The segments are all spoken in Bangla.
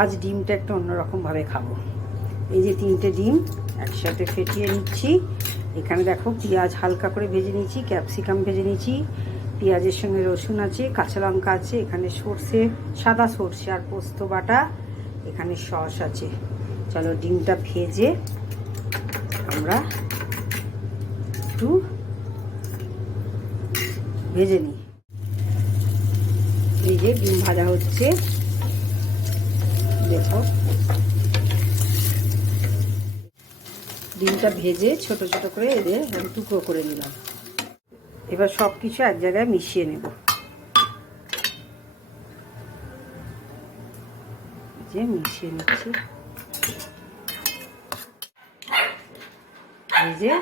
আজ ডিমটা একটু অন্যরকমভাবে খাবো। এই যে 3টে ডিম একসাথে ফেটিয়ে নিচ্ছি। এখানে দেখো পেঁয়াজ হালকা করে ভেজে নিচ্ছি, ক্যাপসিকাম ভেজে নিচ্ছি, পেঁয়াজের সঙ্গে রসুন আছে, কাঁচা লঙ্কা আছে, এখানে সর্ষে, সাদা সর্ষে আর পোস্ত বাটা, এখানে সস আছে। চলো ডিমটা ভেজে আমরা একটু ভেজে নিই। এই যে ডিম ভাজা হচ্ছে, দেখো ডিমটা ভেজে ছোট ছোট করে এদের টুকরো করে নিলাম। এবার সব কিছু এক জায়গায় মিশিয়ে নেব। যে মিশিয়ে নিচ্ছি, এই যে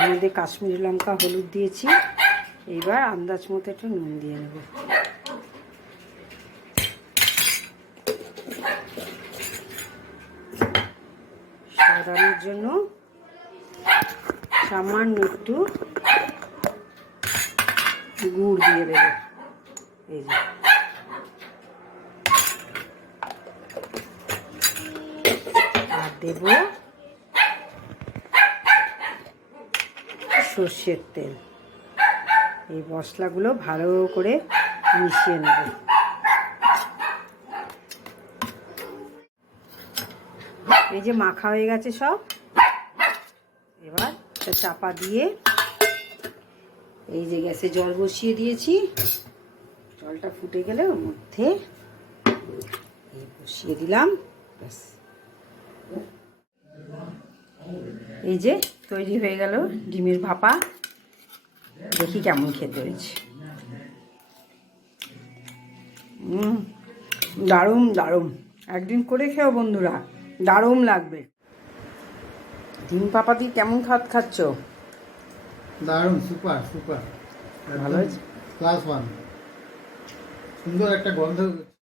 এর মধ্যে কাশ্মীরি লঙ্কা হলুদ দিয়েছি। এইবার আন্দাজ মতো একটু নুন দিয়ে নেব। সাধারণের জন্য সামান্য একটু গুড় দিয়ে দেব। এই যে আর দেব সর্ষের তেল। এই মশলাগুলো ভালো করে মিশিয়ে নেব। এই যে মাখা হয়ে গেছে সব। এবার চাপা দিয়ে এই যে গ্যাসে জল বসিয়ে দিয়েছি। জলটা ফুটে গেলে ওর মধ্যে এই বসিয়ে দিলাম। ব্যাস, এই যে তৈরি হয়ে গেল ডিমের ভাপা। দেখি কেমন খেতে হয়েছে। দারুণ দারুণ, একদিন করে খেও বন্ধুরা, দারুণ লাগবে। ডিম ভাপা দিয়ে কেমন খাচ্ছ? দারুণ, সুপার সুপার, ভালো হয়েছে, ক্লাস 1। সুন্দর একটা গন্ধ।